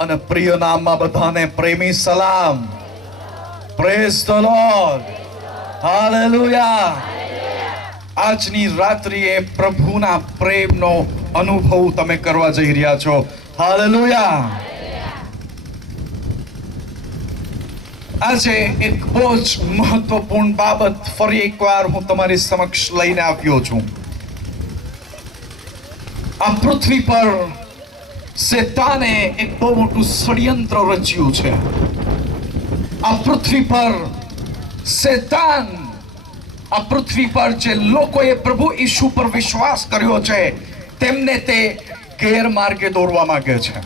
અને પ્રિય નામમાં બધાને પ્રેમી સલામ. Praise the lord. હાલેલુયા. આજની રાત્રિએ પ્રભુના પ્રેમનો અનુભવ તમે કરવા જઈ રહ્યા છો. હાલેલુયા. આજે એક બહુ જ મહત્વપૂર્ણ બાબત ફરી એકવાર હું તમારી સમક્ષ લઈને આવ્યો છું. આ પૃથ્વી પર શેતાને એક બહુ મોટું ષડયંત્ર રચ્યું છે. આ પૃથ્વી પર શેતાન આ પૃથ્વી પર જે લોકોએ પ્રભુ ઈસુ પર વિશ્વાસ કર્યો છે તેમને તે ગેરમાર્ગે દોરવા માંગે છે.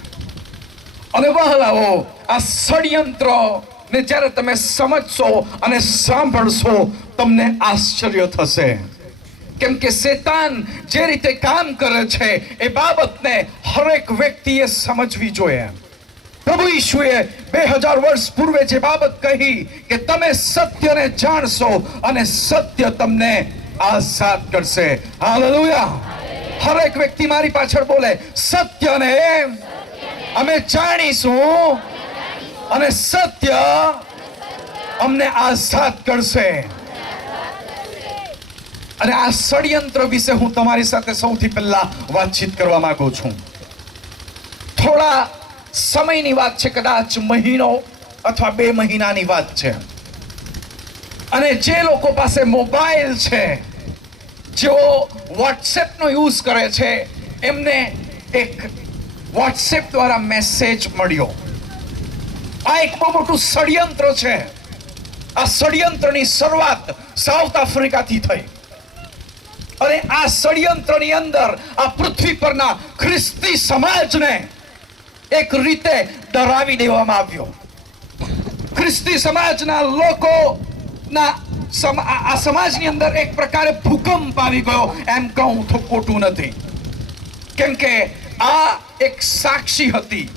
અને વહાલાઓ, આ ષડયંત્ર ને જ્યારે તમે સમજશો અને સાંભળશો તમને આશ્ચર્ય થશે. કેમ કે શેતાન જે રીતે કામ કરે છે એ બાબતને હરેક વ્યક્તિએ સમજવી જોઈએ. પ્રભુ ઈસુએ 2000 વર્ષ પૂર્વે જે બાબત કહી કે તમે સત્યને જાણશો અને સત્ય તમને આઝાદ કરશે. હાલેલુયા. હરેક વ્યક્તિ મારી પાછળ બોલે, સત્યને અમે જાણીશું અને સત્ય અમને આઝાદ કરશે. અને આ ષડયંત્ર વિશે હું તમારી સાથે સૌથી પહેલા વાતચીત કરવા માંગુ છું. થોડા સમયની વાત છે, કદાચ મહિનો અથવા 2 મહિનાની વાત છે. અને જે લોકો પાસે મોબાઈલ છે, જેઓ વોટ્સએપનો યુઝ કરે છે, એમને એક વોટ્સએપ દ્વારા મેસેજ મળ્યો. આ એક બહુ મોટું ષડયંત્ર છે. આ ષડયંત્રની શરૂઆત સાઉથ આફ્રિકાથી થઈ. અને આ ષડયંત્રની અંદર આ પૃથ્વી પરના ખ્રિસ્તી સમાજને એક રીતે ડરાવી દેવામાં આવ્યો. ખ્રિસ્તી સમાજના લોકોના આ સમાજની અંદર એક પ્રકારે ભૂકંપ આવી ગયો એમ કહું તો ખોટું નથી. કેમ કે આ એક સાક્ષી હતી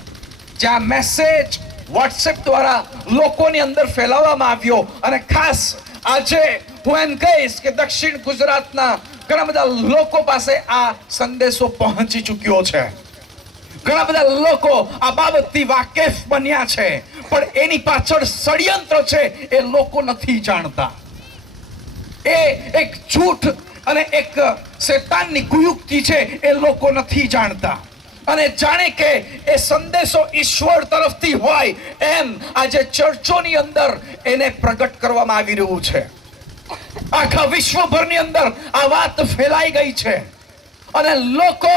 જ્યાં મેસેજ વોટ્સએપ દ્વારા લોકોની અંદર ફેલાવવામાં આવ્યો. અને ખાસ આજે હું એમ કહીશ કે દક્ષિણ ગુજરાતના ઘણા બધા લોકો પાસે આ સંદેશો પહોંચી ચૂક્યો છે. ઘણા બધા લોકો આ બાબતથી વાકેફ બન્યા છે, પણ એની પાછળ ષડયંત્ર છે એ લોકો નથી જાણતા. એ એક જૂઠ અને એક શેતાનની કુયુક્તિ છે એ લોકો નથી જાણતા. અને જાણે કે એ સંદેશો ઈશ્વર તરફથી હોય એમ આજે ચર્ચોની અંદર એને પ્રગટ કરવામાં આવી રહ્યું છે. આખા વિશ્વભરની અંદર આ વાત ફેલાઈ ગઈ છે અને લોકો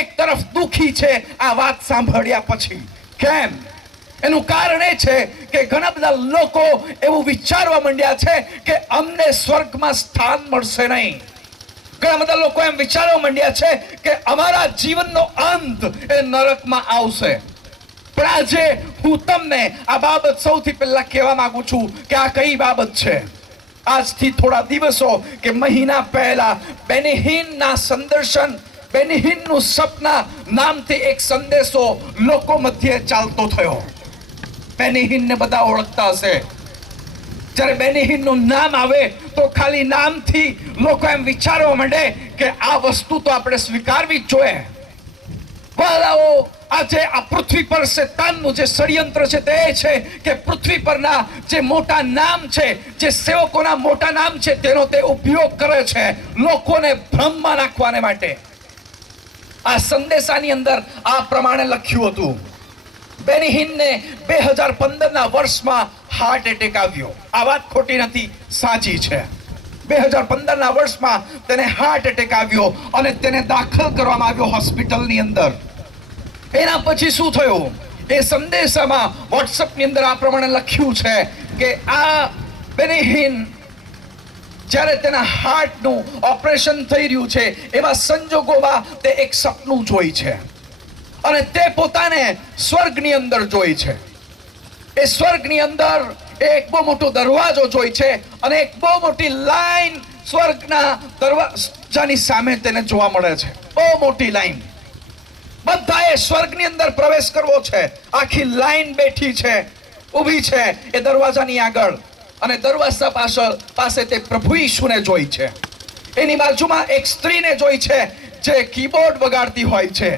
એક તરફ દુખી છે આ વાત સાંભળ્યા પછી. કેમ? એનું કારણ એ છે કે ઘણા બધા લોકો એવું વિચારવા માંડ્યા છે કે અમને સ્વર્ગમાં સ્થાન મળશે નહીં. ઘણા બધા લોકો એમ વિચારવા માંડ્યા છે કે અમારા જીવનનો અંત એ નરકમાં આવશે. પણ આજે હું તમને આ બાબત સૌથી પહેલા કહેવા માંગુ છું કે આ કઈ બાબત છે. આજથી થોડા દિવસો કે મહિના પહેલા બેનીહિનના સંદર્શન, બેનીહિનનું સપના નામથી એક સંદેશો લોકો મધ્યે ચાલતો થયો. બેનીહિનને બધા ઓળખતા હશે. જ્યારે બેનીહિનનું નામ આવે તો ખાલી નામથી લોકો એમ વિચારવા માંડે કે આ વસ્તુ તો આપણે સ્વીકારવી જ જોઈએ. વહાલાઓ, આજે આ પૃથ્વી પર શેતાનનું જે ષડયંત્ર છે તે છે કે પૃથ્વી પરના જે મોટા નામ છે, જે સેવકોના મોટા નામ છે, તેનો તે ઉપયોગ કરે છે લોકોને ભ્રમમાં નાખવાને માટે. આ સંદેશાની અંદર આ પ્રમાણે લખ્યું હતું. બેનીહિનને 2015ના વર્ષમાં હાર્ટ એટેક આવ્યો. આ વાત ખોટી નથી, સાચી છે. 2015ના વર્ષમાં તેને હાર્ટ એટેક આવ્યો અને તેને દાખલ કરવામાં આવ્યો હોસ્પિટલની અંદર. એના પછી શું થયું? એ સંદેશામાં વોટ્સએપની અંદર આ પ્રમાણે લખ્યું છે કે આ બેનીહિન જ્યારે તેના હાર્ટનું ઓપરેશન થઈ રહ્યું છે એવા સંજોગોમાં તે એક સપનું જોઈ છે અને તે પોતાને સ્વર્ગની અંદર જોઈ છે. એ સ્વર્ગની અંદર એક બહુ મોટો દરવાજો જોઈ છે અને એક બહુ મોટી લાઈન સ્વર્ગના દરવાજાની સામે તેને જોવા મળે છે. બહુ મોટી લાઈન. બધાએ સ્વર્ગની અંદર પ્રવેશ કરવો છે. આખી લાઈન બેઠી છે, ઊભી છે એ દરવાજાની આગળ. અને દરવાજા પાસે તે પ્રભુ ઈસુને જોઈ છે. એની બાજુમાં એક સ્ત્રીને જોઈ છે જે કીબોર્ડ વગાડતી હોય છે.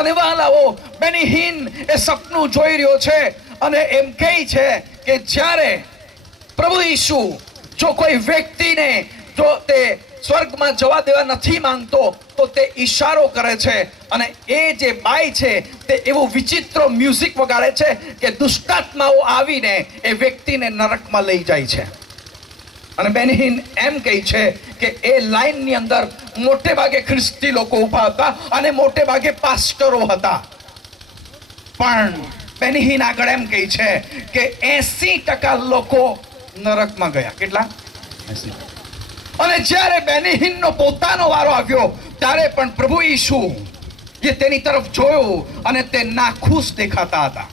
અને વહાલાઓ, બેનીહીન એ સપનું જોઈ રહ્યો છે અને એમ કહે છે કે જ્યારે પ્રભુ ઈસુ જો કોઈ વ્યક્તિને જો તે સ્વર્ગમાં જવા દેવા નથી માંગતો તો તે ઈશારો કરે છે અને એ જે બાઈ છે તે એવું વિચિત્ર મ્યુઝિક વગાડે છે કે દુષ્ટાત્માઓ આવીને એ વ્યક્તિને નરકમાં લઈ જાય છે. અને બેનહીન એમ કહે છે કે એ લાઈનની અંદર મોટે ભાગે ખ્રિસ્તી લોકો ઊભા હતા અને મોટે ભાગે પાસ્ટરો હતા. પણ બેનહીન આગળ એમ કહે છે કે 80% લોકો નરકમાં ગયા. કેટલા? 80%. અને જ્યારે બેનહીનનો પોતાનો વારો આવ્યો ત્યારે પણ પ્રભુ ઈસુ એ તેની તરફ જોયું અને તે નાખુશ દેખાતા હતા.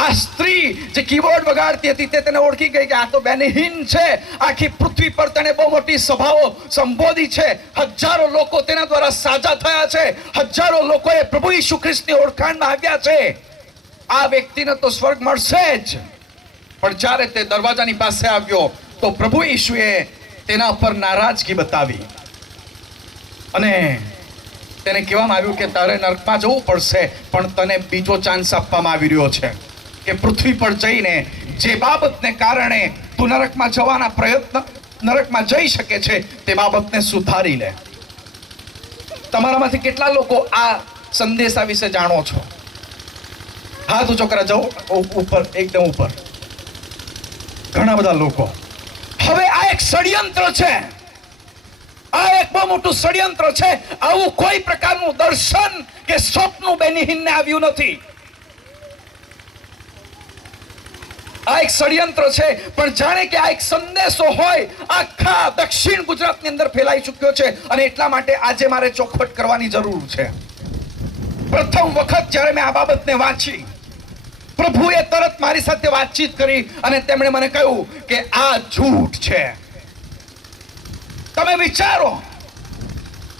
આ સ્ત્રી જે કીબોર્ડ વગાડતી હતી તે તેને ઓળખી ગઈ કે આ તો બેનહીન છે. આખી પૃથ્વી પર તેને બહુ મોટી સભાઓ સંબોધી છે. હજારો લોકો તેના દ્વારા સાજા થયા છે. હજારો લોકોએ પ્રભુ ઈસુ ખ્રિસ્તની ઓળખાણમાં આવ્યા છે. આ વ્યક્તિને તો સ્વર્ગ મળશે જ. પણ જ્યારે તે દરવાજાની પાસે આવ્યો તો પ્રભુ ઈસુએ તેના પર નારાજગી બતાવી અને તેને કહેવામાં આવ્યું કે તારે નરકમાં જવું પડશે, પણ તને બીજો ચાન્સ આપવામાં આવી રહ્યો છે કે પૃથ્વી પર જઈને જે બાબતને કારણે તું નરકમાં જવાના પ્રયત્ન નરકમાં જઈ શકે છે તે બાબતને સુધારી લે. તમારામાંથી કેટલા લોકો આ સંદેશા વિશે જાણો છો? હાથ ઊંચો કરા, જાઓ ઉપર, એકદમ ઉપર. ઘણા બધા લોકો. હવે આ એક ષડયંત્ર છે. આ એક બહુ મોટું ષડયંત્ર છે. આવું કોઈ પ્રકારનું દર્શન કે સ્વપ્ન બેનહીનને આવ્યું નથી. આ એક ષડયંત્ર છે. પણ જાણે કે આ એક સંદેશો હોય આખા દક્ષિણ ગુજરાતની અંદર ફેલાઈ ચૂક્યો છે અને એટલા માટે આજે મારે ચોખવટ કરવાની જરૂર છે. પ્રથમ વખત જ્યારે મેં આ બાબતને વાંચી, પ્રભુએ તરત મારી સાથે વાતચીત કરી અને તેમણે મને કહ્યું કે આ જૂઠ છે. તમે વિચારો,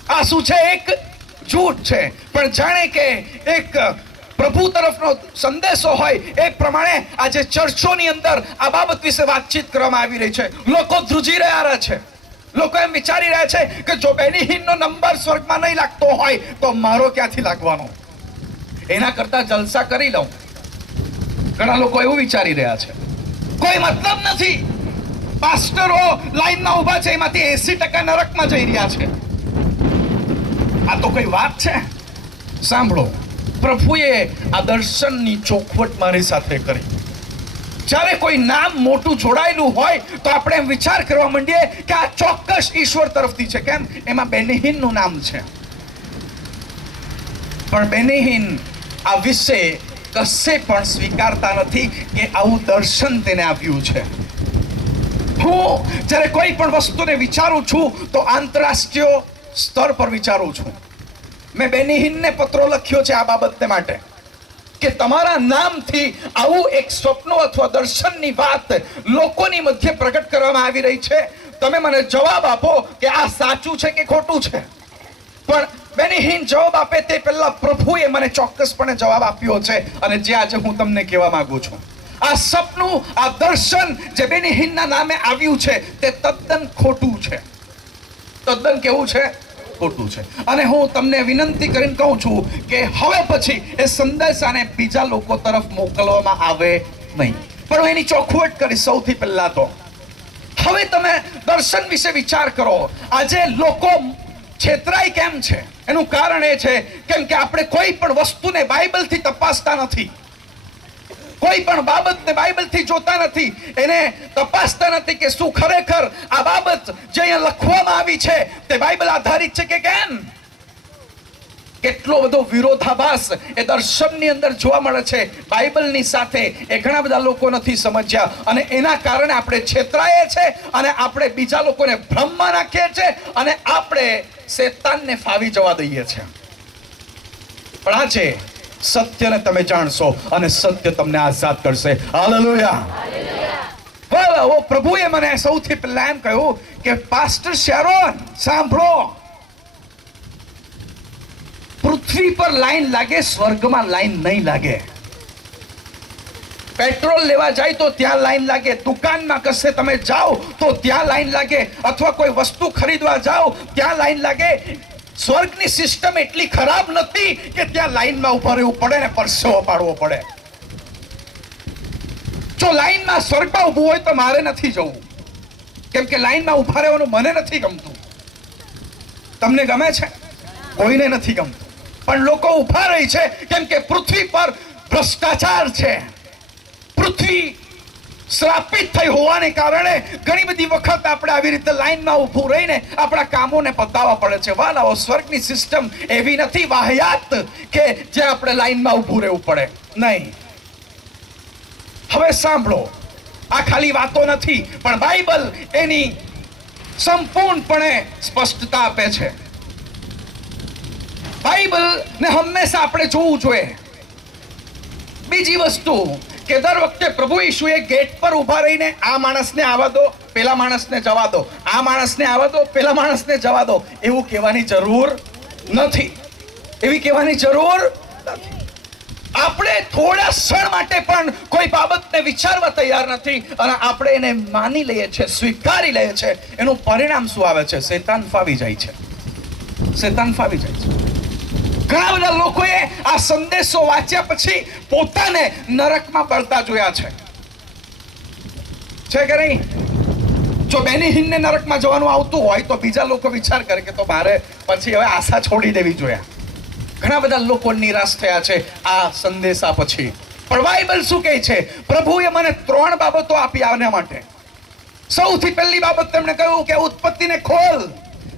આ શું છે? એક જૂઠ છે. પણ જાણે કે એક પ્રભુ તરફનો સંદેશો હોય એ પ્રમાણે આજે ચર્ચોની અંદર આ બાબત વિશે વાતચીત કરવામાં આવી રહી છે. લોકો ધ્રુજી રહ્યા છે. લોકો એમ વિચારી રહ્યા છે કે જો બેનહીનનો નંબર સ્વર્ગમાં નહીં લાગતો હોય તો મારો ક્યાંથી લાગવાનો? એના કરતા જલસા કરી લઉં. ઘણા લોકો એવું વિચારી રહ્યા છે. કોઈ મતલબ નથી. પાસ્ટરો લાઈનમાં ઊભા છે, એમાંથી 80% નરકમાં જઈ રહ્યા છે. આ તો કઈ વાત છે? સાંભળો, પ્રભુએ આ દર્શનની ચોખવટ મારી સાથે કરી. જ્યારે કોઈ નામ મોટું જોડાયેલું હોય તો આપણે એમ વિચાર કરવા માંડીએ કે આ ચોક્કસ ઈશ્વર તરફથી છે. કેમ? એમાં બેનહીનનું નામ છે. પણ બેનહીન આ વિશે કશે પણ સ્વીકારતા નથી કે આવું દર્શન તેને આપ્યું છે. હું જ્યારે કોઈ પણ વસ્તુને વિચારું છું તો આંતરરાષ્ટ્રીય સ્તર પર વિચારું છું. મેં બેનહીનને પત્રો લખ્યો છે આ બાબતને માટે કે તમારા નામથી આવું એક સ્વપ્ન અથવા દર્શનની વાત લોકોની મધ્ય પ્રગટ કરવામાં આવી રહી છે. તમે મને જવાબ આપો કે આ સાચું છે કે ખોટું છે. પણ બેનહીન જવાબ આપે તે પહેલા પ્રભુએ મને ચોક્કસપણે જવાબ આપ્યો છે અને જે આજે હું તમને કહેવા માંગુ છું. આ સપનું, આ દર્શન જે બેનહીનના નામે આવ્યું છે તે તદ્દન ખોટું છે. તદ્દન કેવું છે? ખોટું છે. અને હું તમને વિનંતી કરીને કહું છું કે હવે પછી એ સંદેશાને બીજા લોકો તરફ મોકલવામાં આવે નહીં. પણ એની ચોખવટ કરી સૌથી પહેલા તો હવે તમે દર્શન વિશે વિચાર કરો. આજે લોકો છેતરાય કેમ છે? એનું કારણ એ છે કેમ કે આપણે કોઈ પણ વસ્તુને બાઇબલથી તપાસતા નથી. કોઈ પણ બાબતને બાઇબલથી જોતા નથી. એને તપાસતા નથી કે શું ખરેખર આ બાબત જે અહીંયા લખવામાં આવી છે તે બાઇબલ આધારિત છે કે કેમ. કેટલો બધો વિરોધાભાસ એ દર્શનની અંદર જોવા મળે છે બાઇબલની સાથે. એ ઘણા બધા લોકો નથી સમજ્યા અને એના કારણે આપણે છેતરાઈએ છે અને આપણે બીજા લોકોને ભ્રમમાં નાખીએ છીએ અને આપણે શેતાનને ફાવી જવા દઈએ છીએ. પણ આજે સત્યને તમે જાણશો અને સત્ય તમને આઝાદ કરશે. હાલેલુયા. પ્રભુએ મને સૌથી પહેલા એમ કહ્યું કે પાસ્ટર શેરોન, સાંભળો, પૃથ્વી પર લાઈન લાગે, સ્વર્ગમાં લાઈન નહીં લાગે. પેટ્રોલ લેવા જાય તો ત્યાં લાઈન લાગે, દુકાનમાં કશે તમે જાઓ તો ત્યાં લાઈન લાગે, અથવા કોઈ વસ્તુ ખરીદવા જાઓ ત્યાં લાઈન લાગે. સ્વર્ગની સિસ્ટમ એટલી ખરાબ નથી કે ત્યાં લાઈનમાં ઉભા રહેવું પડે ને પરસેવો પાડવો પડે. જો લાઈનમાં સ્વર્ગમાં ઊભું હોય તો મારે નથી જવું, કેમ કે લાઈનમાં ઉભા રહેવાનું મને નથી ગમતું. તમને ગમે છે? કોઈને નથી ગમતું, પણ લોકો ઉભા રહી છે કેમ કે પૃથ્વી પર ભ્રષ્ટાચાર છે. પૃથ્વી શ્રાપિત થઈ હોવાને કારણે ઘણી બધી વખત આપણે આવી રીતે લાઈનમાં ઊભું રહીને આપણા કામોને પતાવવા પડે છે. વાલાઓ, સ્વર્ગની સિસ્ટમ એવી નથી વાહિયાત કે જે આપણે લાઈનમાં ઊભું રહેવું પડે નહીં. હવે સાંભળો, આ ખાલી વાતો નથી, પણ બાઇબલ એની સંપૂર્ણપણે સ્પષ્ટતા આપે છે. બાઇબલને હંમેશા આપણે જોવું જોઈએ. બીજી વસ્તુ કે દર વખતે પ્રભુ ઈસુએ ગેટ પર ઉભા રહીને આ માણસને આવવા દો, પેલા માણસને જવા દો, આ માણસને આવવા દો, પેલા માણસને જવા દો, એવું કહેવાની જરૂર નથી. એવી કહેવાની જરૂર નથી. આપણે થોડા ક્ષણ માટે પણ કોઈ બાબતને વિચારવા તૈયાર નથી અને આપણે એને માની લઈએ છીએ, સ્વીકારી લઈએ છીએ. એનું પરિણામ શું આવે છે? શેતાન ફાવી જાય છે. શેતાન ફાવી જાય છે. ઘણા બધા લોકોએ આ સંદેશો વાંચ્યા પછી પોતાને નરકમાં બળતા જોયા છે કે નહીં? જો બેનીહીનને નરકમાં જવાનું આવતું હોય તો બીજા લોકો વિચાર કરે કે તો મારે પછી હવે આશા છોડી દેવી જોઈએ. ઘણા બધા લોકો નિરાશ થયા છે આ સંદેશા પછી. પણ બાઇબલ શું કહે છે? પ્રભુએ મને 3 બાબતો આપી આના માટે. સૌથી પહેલી બાબત તેમણે કહ્યું કે ઉત્પત્તિને ખોલ.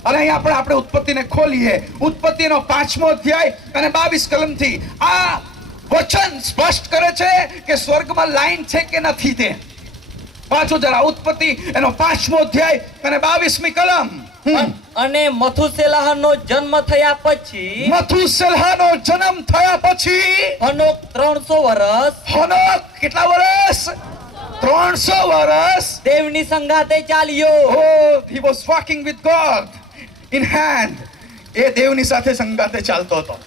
અને અહીંયા આપણે ઉત્પત્તિને ખોલીએ. ઉત્પત્તિનો 5મો અધ્યાય અને 22 કલમથી આ વચન સ્પષ્ટ કરે છે કે સ્વર્ગમાં લાઈન છે કે નથી તે. વાંચો જરા ઉત્પત્તિ એનો 5મો અધ્યાય અને 22મી કલમ. અને મથુસેલાહનો જન્મ થયા પછી હનોક 300 વર્ષ. હનોક કેટલા વર્ષ? 300 વર્ષ દેવની સંગાતે ચાલ્યો. Oh, he was walking with God in hand. એ દેવની સાથે સંગાતે ચાલતો હતો,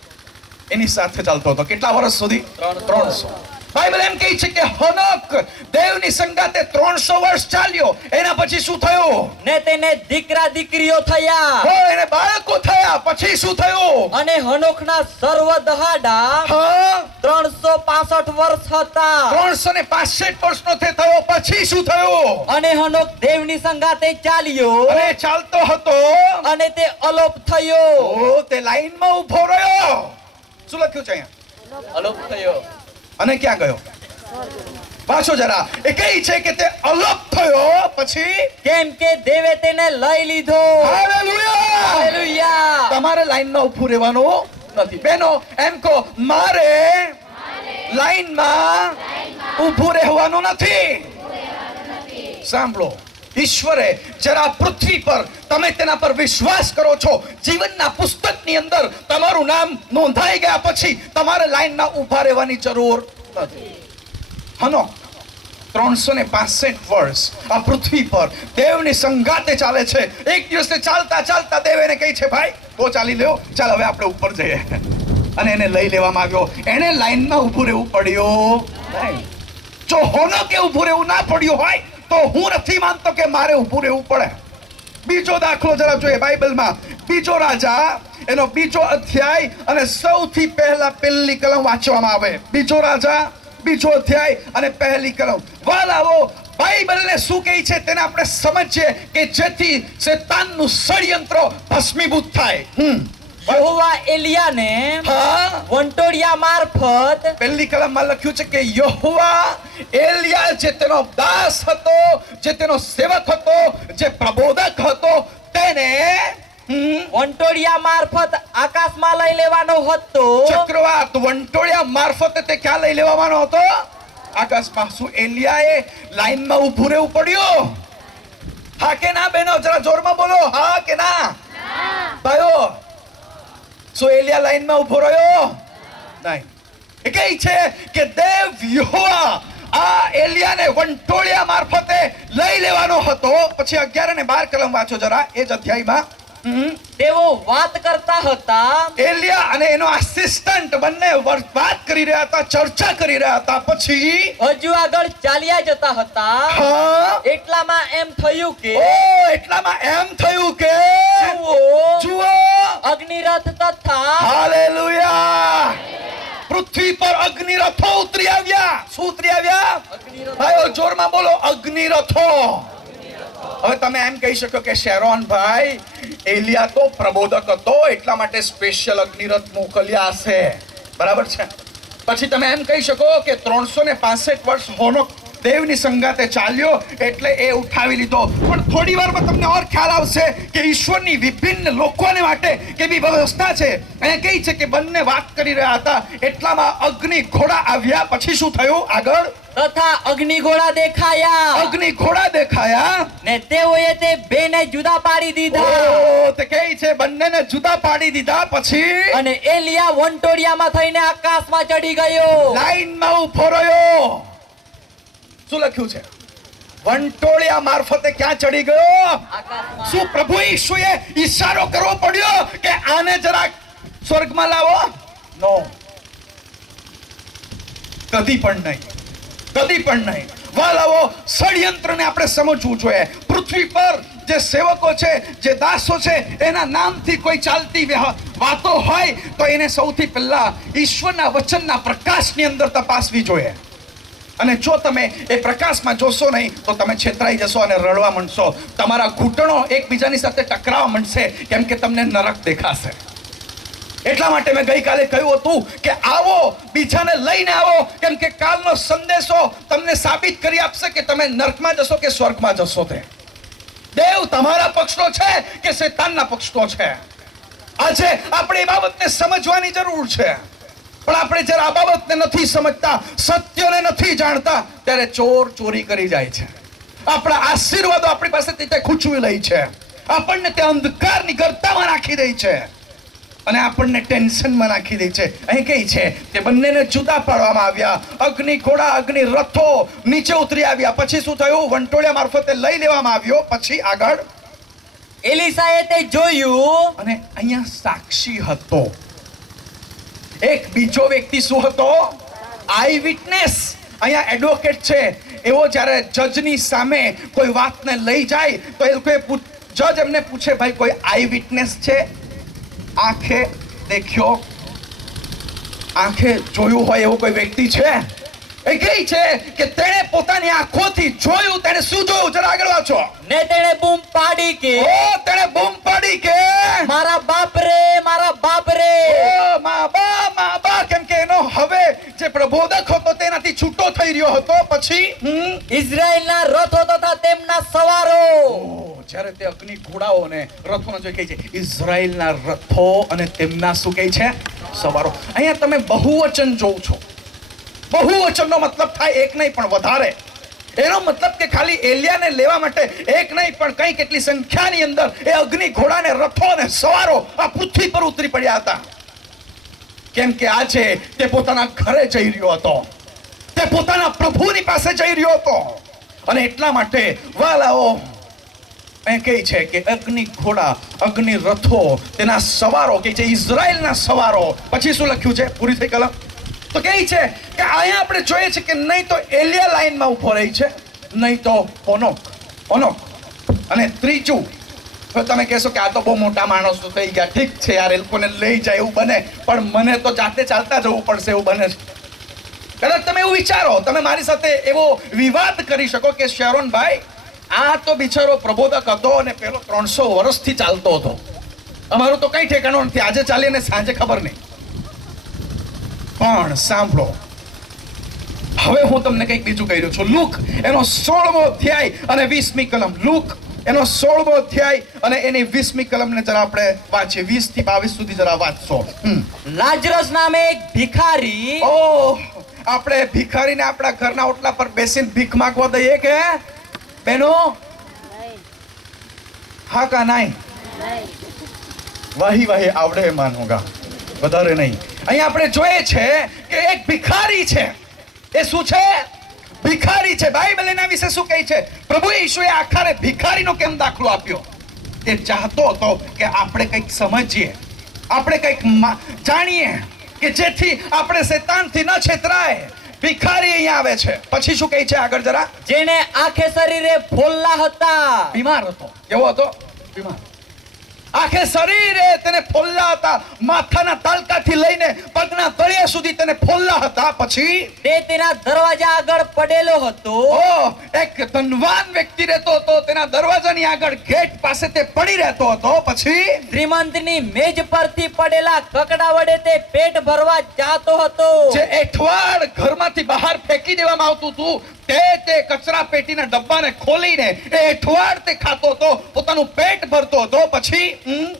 એની સાથે ચાલતો હતો. કેટલા વર્ષ સુધી? 300. બાઇબલ એમ કહે છે કે હનોક દેવની સંગાતે 300 વર્ષ ચાલ્યો. એના પછી શું થયું? ને તેને દીકરા દીકરીઓ થયા. એને બાળકો થયા. પછી શું થયું? અને હનોકના સર્વ દહાડા 365 વર્ષ હતા. 365 વર્ષનો થયો. પછી શું થયું? અને હનોક દેવની સંગાતે ચાલ્યો અને ચાલતો હતો અને તે અલોપ થયો. ઓ, તે લાઈનમાં ઊભો રહ્યો. શું લખ્યું છે અહીંયા? અલોપ થયો. અને ક્યાં ગયો? પાછો જરા. એ કહે છે કે તે અલોપ થયો. પછી કેમ કે દેવે તેને લઈ લીધો. હાલેલુયા! હાલેલુયા! તમારે લાઈનમાં ઊભું રહેવાનું નથી. બહેનો, એમ કહો, મારે લાઈનમાં ઊભું રહેવાનું નથી. સાંભળો, ઈશ્વરે જરા પૃથ્વી પર તમે તેના પર વિશ્વાસ કરો છો, જીવનના પુસ્તકની અંદર તમારું નામ નોંધાઈ ગયા પછી તમારે લાઈનમાં ઊભા રહેવાની જરૂર નથી. હનો 365 વર્ષ આ પૃથ્વી પર દેવની સંગાતે ચાલે છે. એક દિવસે ચાલતા ચાલતા દેવ એને કહે છે, ભાઈ બહુ ચાલી લ્યો, ચાલ હવે આપણે ઉપર જઈએ. અને એને લઈ લેવામાં આવ્યો. એને લાઈનમાં ઊભું રહેવું પડ્યું નહીં. જો હોનો કે ઊભું રહેવું ના પડ્યું હોય તો હું નથી માનતો કે મારે ઊભું રહેવું પડે. બીજો દાખલો જરા જોઈએ બાઇબલમાં. બીજો રાજા એનો 2જો અધ્યાય અને સૌથી પહેલી કલમ વાંચવામાં આવે. બીજો રાજા 2જો અધ્યાય અને પહેલી કલમ. વાલાઓ, બાઇબલને શું કહે છે તેને આપણે સમજીએ કે જેથી શેતાનનું ષડયંત્ર ભસ્મીભૂત થાય. યહોવા એલિયાને વંટોળિયા મારફત. પહેલી કલમમાં લખ્યું છે કે યહોવા એલિયા જે તેનો દાસ હતો, જે તેનો સેવક હતો, જે પ્રબોધક હતો, તેને વંટોળિયા મારફત આકાશમાં લઈ લેવાનો હતો. ચક્રવાત વંટોળિયા મારફતે તે ક્યાં લઈ લેવાનો હતો? આકાશમાં. શું એલિયાએ લાઈનમાં ઊભું રહેવું પડ્યું? હા કે ના બહેનો? જરા જોરમાં બોલો. હા કે ના? ભાઈઓ, શું એલિયા લાઈનમાં ઊભો રહ્યો? નહીં. એ કહે છે કે દેવ યહોવા આ એલિયાને વંટોળિયા મારફતે લઈ લેવાનો હતો. પછી 11 અને 12 કલમ વાંચો જરા એ જ અધ્યાયમાં. તેઓ વાત કરતા હતા. એલિયા અને એનો આસિસ્ટન્ટ બંને વાત કરી રહ્યા હતા, ચર્ચા કરી રહ્યા હતા. પછી હજુ આગળ ચાલ્યા જતા હતા. હા, એટલામાં એમ થયું કે એટલામાં એમ થયું કે જુઓ, અગ્નિરથ તથા હાલેલુયા, પૃથ્વી પર અગ્નિરથો ઉતરી આવ્યા. શું ઉતરી આવ્યા? ભાઈઓ જોરમાં બોલો, અગ્નિરથો. હવે તમે એમ કહી શકો કે શેરોન ભાઈ, એલિયા તો પ્રબોધક હતો એટલા માટે સ્પેશિયલ અગ્નિરથ મોકલ્યા હશે, બરાબર છે. પછી તમે એમ કહી શકો કે 365 વર્ષ હોનોક દેવની સંગાતે ચાલ્યો એટલે એ ઉઠાવી લીધો. પણ થોડી વારમાં તમને ઓર ખ્યાલ આવશે કે ઈશ્વરની વિભિન્ન લોકોને માટે કેવી વ્યવસ્થા છે. અહીંયા કહી છે કે બંને વાત કરી રહ્યા હતા, એટલામાં અગ્નિ ઘોડા આવ્યા. પછી શું થયું આગળ? તથા અગ્નિગોળા દેખાયા. અગ્નિ ઘોડા દેખાયા ને તેઓએ તે બેને જુદા પાડી દીધા. ઓ, તે કહે છે બંનેને જુદા પાડી દીધા. પછી અને એલિયા વંટોળિયામાં થઈને આકાશમાં ચડી ગયો. લાઈનમાં ઉભો રહ્યો. શું લખ્યું છે? વંટોળિયા મારફતે ક્યાં ચડી ગયો? આકાશમાં. શું પ્રભુ ઈશુએ ઈશારો કરવો પડ્યો કે આને જરાક સ્વર્ગમાં લાવો? નો, કદી પણ નહીં, કદી પણ નહીં. વાલાઓ, ષડયંત્રને આપણે સમજવું જોઈએ. પૃથ્વી પર જે સેવકો છે, જે દાસો છે, એના નામથી કોઈ ચાલતી વાતો હોય તો એને સૌથી પહેલા ઈશ્વરના વચનના પ્રકાશની અંદર તપાસવી જોઈએ. અને જો તમે એ પ્રકાશમાં જોશો નહીં તો તમે છેતરાઈ જશો અને રડવા માંડશો. તમારા ઘૂંટણો એકબીજાની સાથે ટકરાવા માંડશે, કેમ કે તમને નરક દેખાશે. એટલા માટે મેં ગઈકાલે કહ્યું હતું કે આવો, બીજાને લઈને આવો, કેમ કે કાલનો સંદેશો તમને સાબિત કરી આપશે કે તમે નરકમાં જશો કે સ્વર્ગમાં જશો. તે દેવ તમારા પક્ષનો છે કે શૈતાનના પક્ષનો છે. આજે આપણે એ બાબતને સમજવાની જરૂર છે. પણ આપણે જ્યારે આ બાબતને નથી સમજતા, સત્યને નથી જાણતા, ત્યારે ચોર ચોરી કરી જાય છે. આપણા આશીર્વાદો આપણી પાસેથી તે ખૂંચવી લે છે, આપણને તે અંધકારની ગર્તામાં નાખી દે છે અને આપણને ટેન્શનમાં નાખી દે છે. અહીં કહી છે કે બંનેને જુદા પાડવામાં આવ્યા. અગ્નિ ઘોડા, અગ્નિ રથો નીચે ઉતરી આવ્યા. પછી શું થયું? વંટોળિયા મારફતે લઈ લેવામાં આવ્યો. પછી આગળ એલિસાએ તે જોયું. અને અહીંયા સાક્ષી હતો. એક બીજો વ્યક્તિ શું હતો? આઈ વિટનેસ. અહીંયા એડવોકેટ છે. એવો જ્યારે જજની સામે કોઈ વાતને લઈ જાય તો એ લોકો જજ એમને પૂછે, ભાઈ કોઈ આઈ વિટનેસ છે? આંખે દેખ્યો, આંખે જોયું હોય એવો કોઈ વ્યક્તિ છે? એ કહે છે કે તેણે પોતાની આંખોથી જોયું. તેણે શું જોયું? જરા આગળ વાંચો. ને તેણે બૂમ પાડી કે તેણે બૂમ પાડી કે મારા બાપ રે, મારા બાપ રે. ઓ મા બા, કેમ કે એનો હવે જે પ્રબોધક હતો તેનાથી છૂટો થઈ રહ્યો હતો. પછી ઇઝરાયલના રથો તથા તેમના સવારો. જ્યારે તે અગ્નિ ઘોડાઓને રથોનો જે કહે છે, ઇઝરાયલના રથો અને તેમના શું કહે છે? સવારો. અહીંયા તમે બહુવચન જોવ છો. બહુવચનનો મતલબ થાય એક નહીં પણ વધારે. એનો મતલબ કે ખાલી એલિયાને લેવા માટે એક નહીં પણ કઈ કેટલી સંખ્યાની અંદર એ અગ્નિ ઘોડાને રથો અને સવારો આ પૃથ્વી પર ઉતરી પડ્યા હતા. કેમ કે આજે તે પોતાના ઘરે જઈ રહ્યો હતો, તે પોતાના પ્રભુની પાસે જઈ રહ્યો હતો. અને એટલા માટે વાલાઓ એ કહે છે કે અગ્નિ ઘોડા, અગ્નિ રથો, તેના સવારો કહે છે ઇઝરાયલના સવારો. પછી શું લખ્યું છે? પૂરી થઈ કલમ. તો કહે છે કે અહીંયા આપણે જોઈએ છે કે નહીં તો એલિયા લાઈનમાં ઉભો રહી છે, નહીં તો ઓનોક. અને ત્રીજું તો તમે કહેશો કે આ તો બહુ મોટા માણસો થઈ ગયા. ઠીક છે યાર, એ લોકોને લઈ જાય એવું બને, પણ મને તો જાતે ચાલતા જવું પડશે એવું બને છે. કદાચ તમે એવું વિચારો, તમે મારી સાથે એવો વિવાદ કરી શકો કે શેરોનભાઈ, આ તો બિચારો પ્રબોધક હતો અને પેલો 300 વર્ષથી ચાલતો હતો, અમારું તો કઈ ઠેકાણું નથી, આજે ચાલીએ ને સાંજે ખબર નહીં. પણ સાંભળો, હવે હું તમને કંઈક બીજું કહી રહ્યો છું. લુક એનો 16મો અધ્યાય અને 20મી કલમ. લુક એનો 16મો અધ્યાય અને એની 20મી કલમને જરા આપણે વાંચીએ. 20 થી 22 સુધી જરા વાંચશો. લાજરસ નામે એક ભિખારી. ઓહ, આપણે ભિખારીને આપણા ઘરના ઓટલા પર બેસીને ભીખ માંગવા દઈએ કે બેનો? હા કા નહીં? વાહી આવડે માનોગા, વધારે નહીં. અહીંયા આપણે જોઈએ છે કે એક ભિખારી છે. એ શું છે? ભિખારી છે. બાઇબલ એના વિશે શું કહે છે? પ્રભુ ઈશુએ આખરે ભિખારીનો કેમ દાખલો આપ્યો? તે ચાહતો હતો કે આપણે કંઈક સમજીએ, આપણે કંઈક જાણીએ કે જેથી આપણે શૈતાનથી ન છેતરાય. ભિખારી અહીંયા આવે છે, પછી શું કહે છે આગળ જરા? જેને આખે શરીરે ફોલ્લા હતા. બીમાર હતો. કેવો હતો? બીમાર. આખે શરીરે તેને ફોલ્લા હતા, માથાના તાલકાથી લઈને પગના તળિયા સુધી તેને ફોલ્લા હતા. પછી તે તેના દરવાજા આગળ પડેલો હતો. એક ધનવાન વ્યક્તિ રહેતો હતો, તેના દરવાજાની આગળ ગેટ પાસે તે પડી રહેતો હતો. પછી શ્રીમંતની મેજ પરથી પડેલા કકડા વડે તે પેટ ભરવા જાતો હતો. જે એઠવાડ ઘરમાંથી બહાર ફેંકી દેવામાં આવતું હતું, તે કચરા પેટીના ડબ્બાને ખોલીને એ એઠવાડ તે ખાતો હતો, પોતાનું પેટ ભરતો હતો. પછી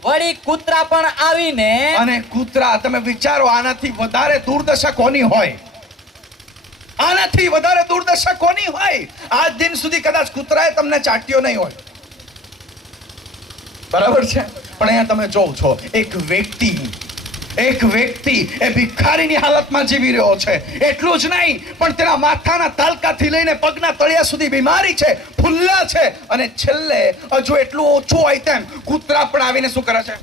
વળી કૂતરા પણ આવીને, અને કૂતરા, તમે વિચારો આનાથી વધારે દુર્દશા કોની હોય? આનાથી વધારે દુર્દશા કોની હોય? આજ દિન સુધી કદાચ કૂતરાએ તમને ચાટ્યો નહીં હોય, બરાબર છે? પણ અહીંયા તમે જોવો છો, એક વ્યક્તિ એ ભિખારીની હાલતમાં જીવી રહ્યો છે. એટલું જ નહીં, પણ તેના માથાના તાલકાથી લઈને પગના તળિયા સુધી બીમારી છે, ફુલ્લા છે, અને છેલ્લે હજુ એટલું ઓછું હોય તેમ કૂતરા પણ આવીને શું કરે છે?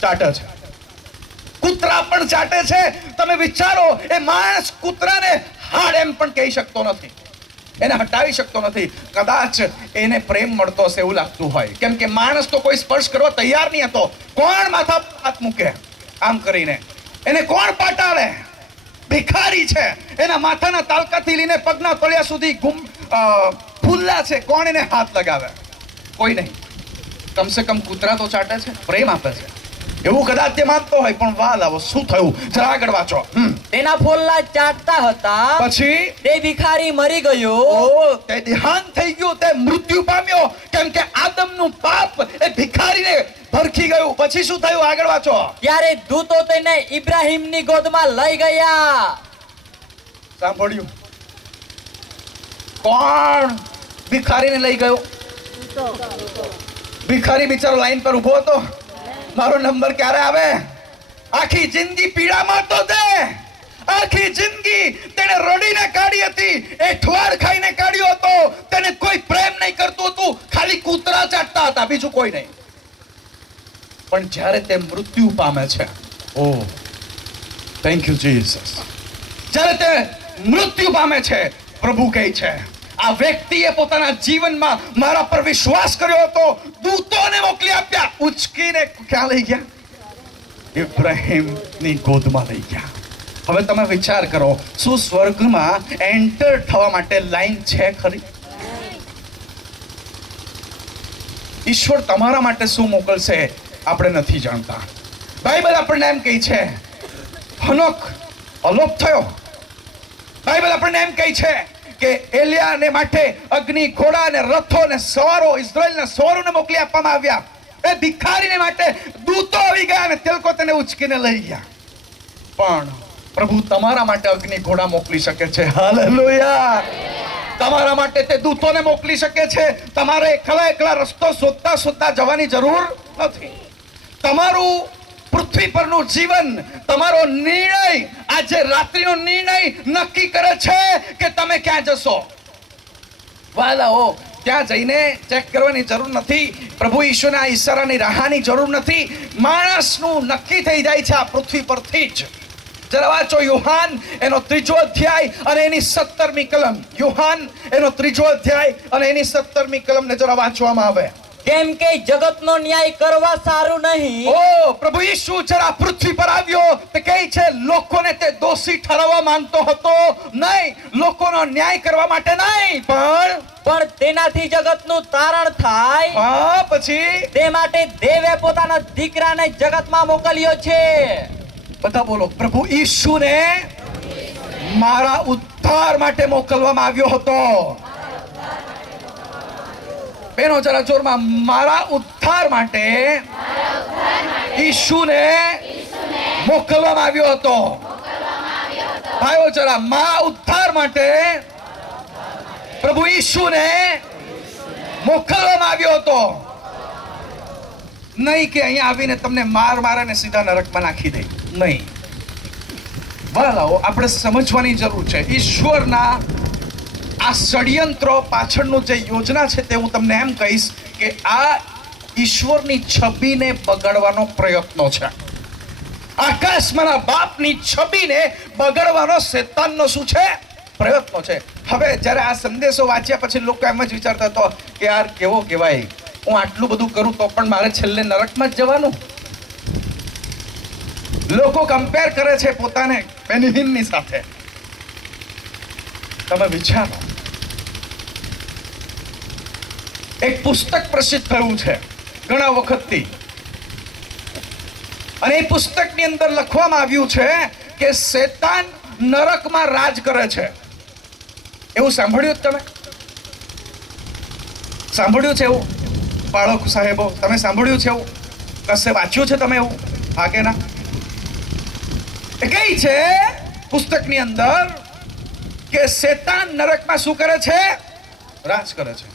ચાટે છે. કૂતરા પણ ચાટે છે. તમે વિચારો, એ માણસ કૂતરાને હાડ એમ પણ કહી શકતો નથી, એને હટાવી શકતો નથી. કદાચ એને પ્રેમ મળતો હશે એવું લાગતું હોય, કેમ કે માણસ તો કોઈ સ્પર્શ કરવા તૈયાર નહીં હતો. કોણ માથા પર હાથ મૂકે આમ કરીને? એને કોણ પાટાળે? ભિખારી છે, એના માથાના તાલકાથી લઈને પગના તળિયા સુધી ફુલ્લા છે. કોણ એને હાથ લગાવે? કોઈ નહીં. કમસે કમ કૂતરા તો ચાટે છે, પ્રેમ આપે છે, એવું કદાચ તે માનતો હોય. પણ વાહ લાવો, શું થયું? જરા આગળ વાંચો. તેના ફોલ્લા ચાટતા હતા. પછી તે ભિખારી મરી ગયો. તે દેહાંત થઈ ગયું, તે મૃત્યુ પામ્યો, કેમ કે આદમનું પાપ એ ભિખારીને ભરખી ગયું. પછી શું થયું? આગળ વાંચો. ત્યારે દૂતો તેને ઇબ્રાહીમની ગોદમાં લઈ ગયા. સાંભળ્યું? કોણ ભિખારીને લઈ ગયો? ભિખારી બિચારો લાઈન પર ઉભો હતો, મારો નંબર ક્યારે આવે? આખી જિંદગી પીડામાં તો તે આખી જિંદગી તેને રડીને કાઢી હતી, એઠવાડ ખાઈને કાઢ્યો હતો. તેને કોઈ પ્રેમ નહીં કરતું હતું, ખાલી કૂતરા ચાટતા હતા, બીજું કોઈ નહીં. પણ જ્યારે તે મૃત્યુ પામે છે, ઓ થેન્ક યુ જીસસ, જ્યારે તે મૃત્યુ પામે છે, પ્રભુ કહે છે, આ વ્યક્તિએ પોતાના જીવનમાં મારા પર વિશ્વાસ કર્યો હતો, દૂતોને મોકલી આપ્યા, ઉચકીને ક્યાં લઈ ગયા? ઇબ્રાહીમની ગોદમાં લઈ ગયા. હવે તમે વિચાર કરો, શું સ્વર્ગમાં એન્ટર થવા માટે લાઈન છે ખરી? ઈશ્વર તમારા માટે શું મોકલશે આપણે નથી જાણતા. બાઇબલ આપણને એમ કહે છે, હનોક અલોપ થયો. બાઇબલ આપણને એમ કહે છે કે એલિયાને માટે અગ્નિ, ઘોડા અને રથો અને સવારો, ઇઝરાયલના સવારોને મોકલી આપવામાં આવ્યા. એ ભિખારીને માટે દૂતો આવી ગયા અને તે લોકો તેને ઉચકીને લઈ ગયા. પણ પ્રભુ તમારા માટે અગ્નિ, ઘોડા મોકલી શકે છે. હાલેલુયા! તમારા માટે તે દૂતોને મોકલી શકે છે. તમારે એકલા રસ્તો શોધતા જવાની જરૂર નથી. તમારું પૃથ્વી પરનું જીવન, તમારો નિર્ણય, આજે રાત્રિનો નિર્ણય નક્કી કરે છે કે તમે ક્યાં જશો. વાલાઓ, ત્યાં જઈને ચેક કરવાની જરૂર નથી. પ્રભુ ઈશ્વરના ઈશારાની રાહની જરૂર નથી. માણસનું નક્કી થઈ જાય છે આ પૃથ્વી પરથી જ. જરા વાંચો યોહાન એનો 3 અધ્યાય અને એની 17મી કલમ. યોહાન એનો 3 અધ્યાય અને એની 17મી કલમને જરા વાંચવામાં આવે. કેમ કે જગતનો ન્યાય કરવા સારું નહીં. પ્રભુ ઈસુ જરા પૃથ્વી પર આવ્યો તે કહે છે, લોકોને તે દોષી ઠરાવવા માંગતો હતો નહીં, લોકોનો ન્યાય કરવા માટે નહીં, પણ તેનાથી જગતનું તારણ થાય. પછી તે માટે દેવે પોતાના દીકરાને જગતમાં મોકલ્યો છે. બધા બોલો, પ્રભુ ઈસુને મારા ઉદ્ધાર માટે મોકલવામાં આવ્યો હતો. બેનો જરા જોરમાં, મારા ઉદ્ધાર માટે ઈસુને મોકલવામાં આવ્યો હતો. ભાઈઓ જરા, મારા ઉદ્ધાર માટે પ્રભુ ઈસુને મોકલવામાં આવ્યો હતો. નહીં કે અહીંયા આવીને તમને મારે સીધા નરકમાં નાખી દે, નહીં. બરાબર, આપણે સમજવાની જરૂર છે ઈશ્વરના આ ષડયંત્રો પાછળનું જે યોજના છે તે હું તમને એમ કહીશ કે આ ઈશ્વરની છબીને બગાડવાનો પ્રયત્ન છે. આકાશમાંના બાપની છબીને બગાડવાનો શેતાનનો શું છે? પ્રયત્ન છે. હવે જ્યારે આ સંદેશો વાંચ્યા પછી લોકો એમ જ વિચારતા હતો કે યાર કેવો કહેવાય, હું આટલું બધું કરું તો પણ મારે છેલ્લે નરકમાં જ જવાનું. લોકો કમ્પેર કરે છે પોતાને બેનિહિનની સાથે. તમે વિચારો, એક પુસ્તક પ્રસિદ્ધ થયું છે ઘણા વખતથી, અને એ પુસ્તકની અંદર લખવામાં આવ્યું છે કે શેતાન નરકમાં રાજ કરે છે. એવું સાંભળ્યું તમે? સાંભળ્યું છે એવું? બાળક સાહેબો, તમે સાંભળ્યું છે એવું? કશે વાંચ્યું છે તમે એવું? હા કે ના? એ કઈ છે પુસ્તકની અંદર કે શેતાન નરકમાં શું કરે છે? રાજ કરે છે.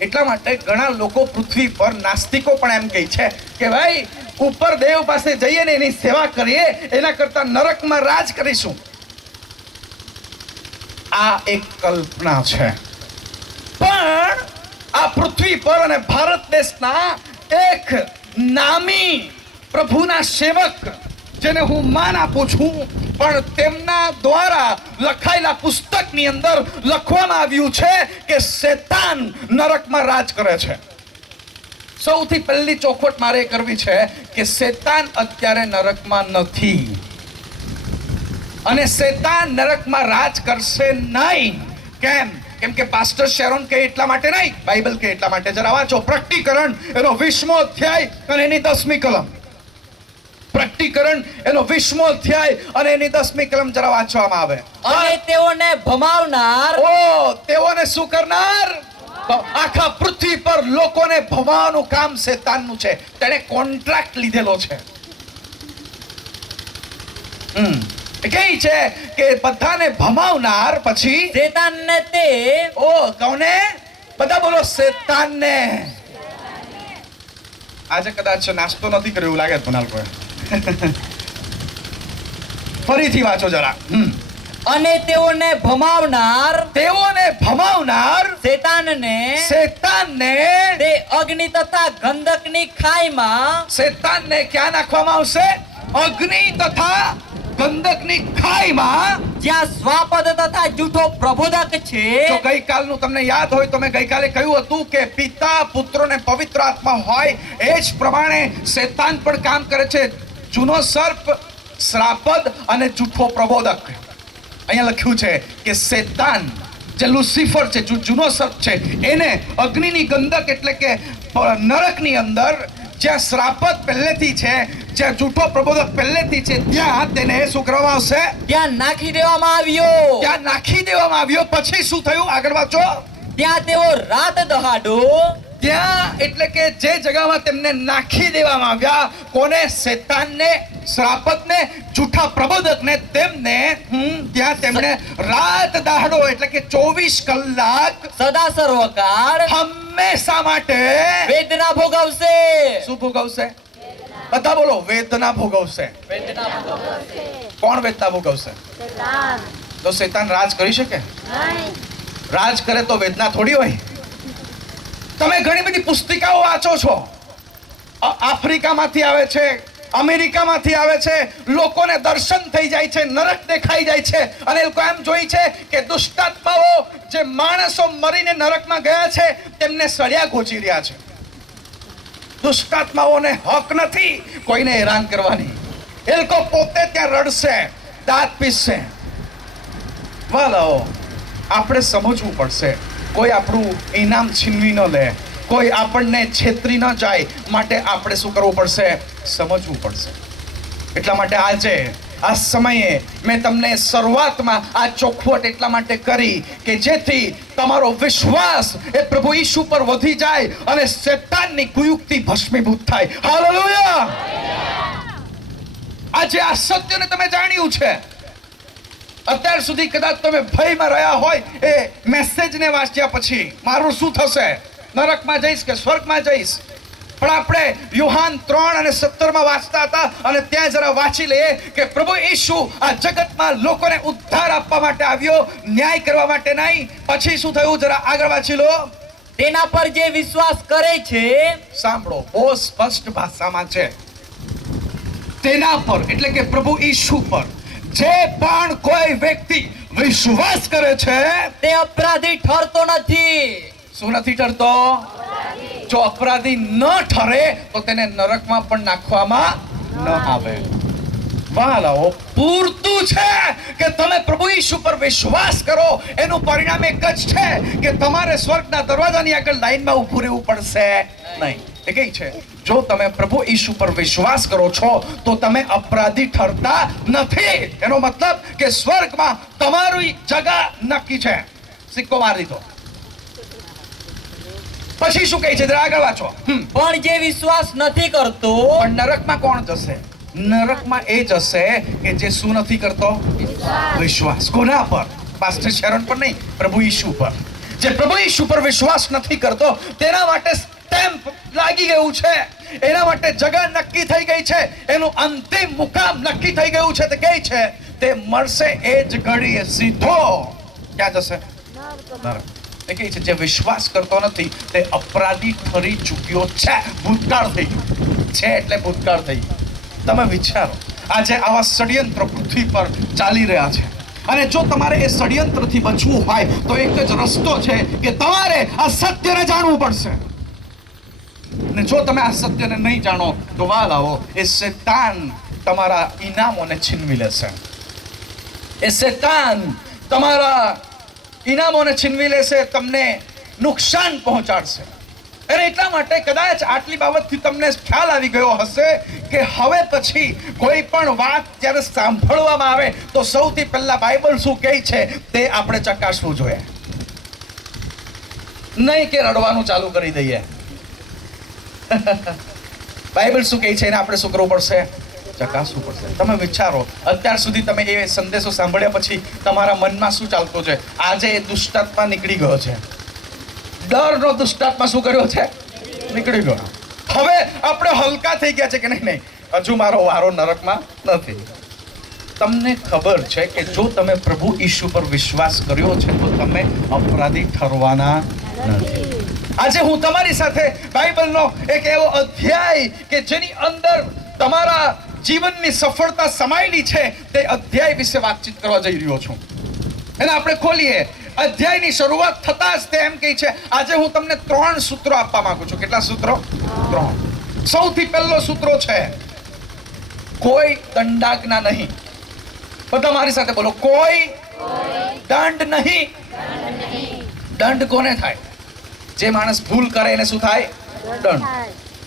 એટલા માટે ઘણા લોકો પૃથ્વી પર, નાસ્તિકો પણ એમ કહે છે કે ભાઈ ઉપર દેવ પાસે જઈએ ને એની સેવા કરીએ એના કરતા નરકમાં રાજ કરીશું. આ એક કલ્પના છે. પણ આ પૃથ્વી પર અને ભારત દેશના એક નામી પ્રભુના સેવક, જેને હું માન આપું છું, પણ તેમના દ્વારા લખાયેલા પુસ્તકની અંદર લખવામાં આવ્યું છે કે શેતાન નરકમાં રાજ કરે છે. સૌથી પહેલી ચોખવટ મારે કરવી છે કે શેતાન અત્યારે નરકમાં નથી, અને શેતાન નરકમાં રાજ કરશે નહીં. કેમ? કેમ કે પાસ્ટર શેરોન કહે એટલા માટે નહીં, બાઇબલ કહે એટલા માટે. જરા વાંચો પ્રકટીકરણ એનો 20મો અધ્યાય અને એની 10મી કલમ. પ્રકટીકરણ એનો 20મો અધ્યાય અને એની 10મી કલમ જરા વાંચવામાં આવે. અને તેઓને ભમાવનાર, તેઓને શું કરનાર? આખા પૃથ્વી પર લોકોને ભમાવવાનું કામ શેતાનનું છે. તેણે કોન્ટ્રાક્ટ લીધેલો છે. કઈ છે કે બધાને ભમાવનાર. પછી શેતાનને તે, કોને? બધા બોલો, શેતાનને. આજે કદાચ નાસ્તો નથી કર્યો એવું લાગે છે કોએ. ફરીથી વાંચો જરા. અને તેઓને ભમાવનાર, શેતાનને તે અગ્નિ તથા ગંધકની ખાઈમાં, શેતાનને ક્યાં નાખવામાં આવશે? અગ્નિ તથા ગંધકની ખાઈમાં, જ્યાં સ્વાપદ તથા જૂઠો પ્રબોધક છે. જો ગઈકાલનું તમને યાદ હોય તો મેં ગઈકાલે કહ્યું હતું કે પિતા, પુત્ર ને પવિત્ર આત્મા હોય એ જ પ્રમાણે શેતાન પણ કામ કરે છે. જૂનો સર્પ, શ્રાપદ અને જૂઠો પ્રબોધક. અહીંયા લખ્યું છે કે શેતાન જે લુસિફર છે, જૂનો સર્પ છે, એને અગ્નિની ગંધક એટલે કે નરકની અંદર જ્યાં શ્રાપદ પહેલેથી છે, જ્યાં જૂઠો પ્રબોધક પહેલેથી છે, ત્યાં તેને શું કરવામાં આવશે? ત્યાં નાખી દેવામાં આવ્યો. ત્યાં નાખી દેવામાં આવ્યો. પછી શું થયું? આગળ વાંચો. ત્યાં તેઓ રાત દહાડો, ત્યાં એટલે કે જે જગ્યામાં તેમને નાખી દેવામાં આવ્યા, કોને? શેતાનને, શ્રાપદને, જૂઠા પ્રબોધકને, તેમને ત્યાં તેમને રાત દહાડો એટલે કે 24 કલાક, સદા સર્વકાળ, હંમેશા માટે વેદના ભોગવશે. શું ભોગવશે? બધા બોલો, વેદના ભોગવશે. કોણ વેદના ભોગવશે? તો શેતાન રાજ કરી શકે? રાજ કરે તો વેદના થોડી હોય. તમે ઘણી બધી પુસ્તિકાઓ વાંચો છો, આફ્રિકામાંથી આવે છે, અમેરિકામાંથી આવે છે, લોકોને દર્શન થઈ જાય છે, નરક દેખાઈ જાય છે, અને એ લોકો એમ જોઈ છે કે દુષ્ટાત્માઓ જે માણસો મરીને નરકમાં ગયા છે તેમને સળિયા ગોચી રહ્યા છે. દુષ્ટાત્માઓને હક નથી કોઈને હેરાન કરવાની. એ લોકો પોતે ત્યાં રડશે, દાંત પીસશે. વાલાઓ, આપણે સમજવું પડશે, કોઈ આપણું ઇનામ છીનવી ન લે, કોઈ આપણને છેતરી ન જાય, માટે આપણે શું કરવું પડશે? સમજવું પડશે. એટલા માટે આજે આ સમયે મેં તમને શરૂઆતમાં આ ચોખવટ એટલા માટે કરી કે જેથી તમારો વિશ્વાસ એ પ્રભુ ઈસુ પર વધી જાય અને શેતાનની કુયુક્તિ ભસ્મીભૂત થાય. હાલેલુયા! આજે આ સત્યને તમે જાણ્યું છે. અત્યાર સુધી કદાચ તમે ભયમાં રહ્યા હોય, એ મેસેજને વાંચ્યા પછી મારું શું થશે? નરકમાં જઈશ કે સ્વર્ગમાં જઈશ? પણ આપણે યોહાન 3 અને 17 વાંચતા હતા, અને ત્યાં જરા વાંચી લઈએ કે પ્રભુ ઈસુ આ જગતમાં લોકોને ઉદ્ધાર આપવા માટે આવ્યો, ન્યાય કરવા માટે નહીં. પછી શું થયું? જરા આગળ વાંચી લો. તેના પર જે વિશ્વાસ કરે છે સાંભળો, બહુ સ્પષ્ટ ભાષામાં છે. તેના પર એટલે કે પ્રભુ ઈસુ પર જે પણ કોઈ વ્યક્તિ વિશ્વાસ કરે છે તે અપરાધી ઠરતો નથી. શું નથી ઠરતો? જો અપરાધી ન ઠરે તો તેને નરકમાં પણ નાખવામાં ન આવે. વાલાઓ, પૂરતું છે કે તમે પ્રભુ ઈસુ પર વિશ્વાસ કરો. એનું પરિણામ એક જ છે કે તમારે સ્વર્ગના દરવાજાની આગળ લાઈનમાં ઊભું રહેવું પડશે નહીં. એ કઈ છે, જો તમે પ્રભુ ઈસુ પર વિશ્વાસ કરો છો તો તમે અપરાધી ઠરતા નથી. એનો મતલબ કે સ્વર્ગમાં તમારી જગા નક્કી છે. સિક્કો મારી દીધો. પછી શું કહે છે જરા આગળ વાંચો. પણ જે વિશ્વાસ નથી કરતો પણ નરકમાં કોણ જશે? નરકમાં એ જશે કે જે શું નથી કરતો? વિશ્વાસ. કોના પર? પાસ્ટર શેરોન પર નહીં, પ્રભુ ઈસુ પર. જે પ્રભુ ઈસુ પર વિશ્વાસ નથી કરતો તેના માટે સ્ટેમ્પ લાગી ગયું છે. એના માટે જગા નક્કી થઈ ગઈ છે. એનું અંતિમ મુકામ નક્કી થઈ ગયું છે. તે કહે છે તે મળશે એ જ ઘડીએ સીધો ક્યાં જશે? નરક. એ કહે છે જે વિશ્વાસ કરતો નથી તે અપરાધી ઠરી ચૂક્યો છે. ભૂતકાળ થઈ ગયું છે એટલે ભૂતકાળ થઈ ગયું. તમે વિચારો, આજે આવા ષડયંત્ર પૃથ્વી પર ચાલી રહ્યા છે અને જો તમારે એ ષડયંત્રથી બચવું હોય તો એક જ રસ્તો છે કે તમારે આ સત્યને જાણવું પડશે. અને જો તમે આ સત્યને નહીં જાણો તો વાલાઓ, એ શેતાન તમારા ઇનામોને છીનવી લેશે. એ શેતાન તમારા ઇનામોને છીનવી લેશે, તમને નુકસાન પહોંચાડશે. અને એટલા માટે કદાચ આટલી બાબતથી તમને ખ્યાલ આવી ગયો હશે કે હવે પછી કોઈ પણ વાત જ્યારે સાંભળવામાં આવે તો સૌથી પહેલા બાઇબલ શું કહે છે તે આપણે ચકાસવું જોઈએ. નહીં કે રડવાનું ચાલુ કરી દઈએ. બાઇબલ શું કહે છે એને આપણે શું કરવું પડશે? ચકાસવું પડશે. તમે વિચારો, અત્યાર સુધી તમે એ સંદેશો સાંભળ્યા પછી તમારા મનમાં શું ચાલતું છે? આજે એ દુષ્ટાત્મા નીકળી ગયો છે. ડરનો દુષ્ટાત્મા શું કર્યો છે? નીકળી ગયો. હવે આપણે હલકા થઈ ગયા છે કે નહીં, હજુ મારો વારો નરકમાં નથી. તમને ખબર છે કે જો તમે પ્રભુ ઈસુ પર વિશ્વાસ કર્યો છે તો તમે અપરાધી ઠરવાના નથી. આજે હું તમારી સાથે બાઇબલનો એક એવો અધ્યાય કે જેની અંદર તમારા જીવનની સફળતા સમાયેલી છે તે અધ્યાય વિશે વાતચીત કરવા જઈ રહ્યો છું. એને આપણે ખોલીએ. અધ્યાયની શરૂઆત થતા જ તે એમ કહે છે, આજે હું તમને 3 સૂત્રો આપવા માંગુ છું. કેટલા સૂત્રો? 3. સૌથી પહેલો સૂત્રો છે કોઈ દંડાજ્ઞા નહીં. બધા મારી સાથે બોલો, કોઈ દંડ નહીં. દંડ કોને થાય? જે માણસ ભૂલ કરે એને શું થાય? દંડ.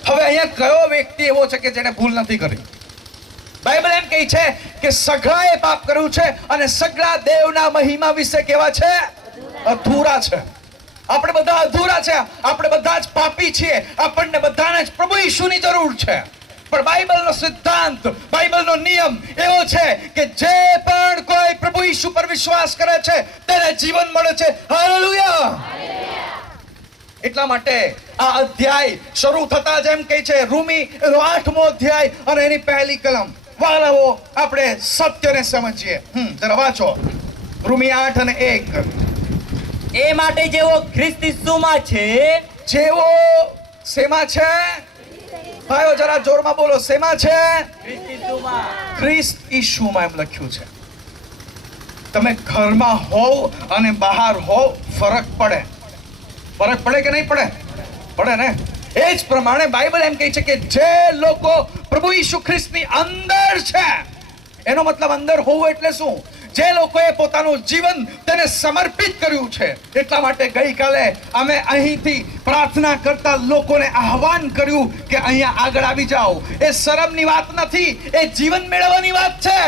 હવે અહીંયા કયો વ્યક્તિ એવો છે કે જેને ભૂલ નથી કરી? બાઇબલ એમ કહે છે કે સગળાએ પાપ કર્યું છે અને સગળા દેવના મહિમા વિશે કેવા છે? અધૂરા છે. આપણે બધા અધૂરા છે. આપણે બધા જ પાપી છીએ. આપણને બધાને જ પ્રભુ ઈસુની જરૂર છે. પણ બાઇબલનો સિદ્ધાંત, બાઇબલનો નિયમ એવો છે કે જે પણ કોઈ પ્રભુ ઈસુ પર વિશ્વાસ કરે છે તેને જીવન મળે છે. હાલેલુયા. એટલા માટે આ અધ્યાય શરૂ થતા જ એમ કહે છે, રૂમી એનો 8મો અધ્યાય અને એની પહેલી કલમ. વાલાઓ, આપણે સત્યને સમજીએ. જરા વાંચો રૂમી 8 અને 1. એ માટે જેવો ખ્રિસ્ત ઈસુમાં છે, જેવો શેમાં છે? ભાઈઓ જરા જોરમાં બોલો, શેમાં છે? ખ્રિસ્ત ઈસુમાં. ખ્રિસ્ત ઈસુમાં એમ લખ્યું છે. તમે ઘરમાં હોવ અને બહાર હોવ, ફરક પડે. ફરક પડે કે નહીં પડે? પડે ને. એ જ પ્રમાણે બાઇબલ એમ કહે છે કે જે લોકો પ્રભુ ઈસુ ખ્રિસ્તની અંદર છે, એનો મતલબ અંદર હોવું એટલે શું? જે લોકોએ પોતાનું જીવન તેને સમર્પિત કર્યું છે. એટલા માટે ગઈકાલે અમે અહીંથી પ્રાર્થના કરતા લોકોને આહવાન કર્યું કે અહીંયા આગળ આવી જાઓ. એ શરમની વાત નથી, એ જીવન મેળવવાની વાત છે.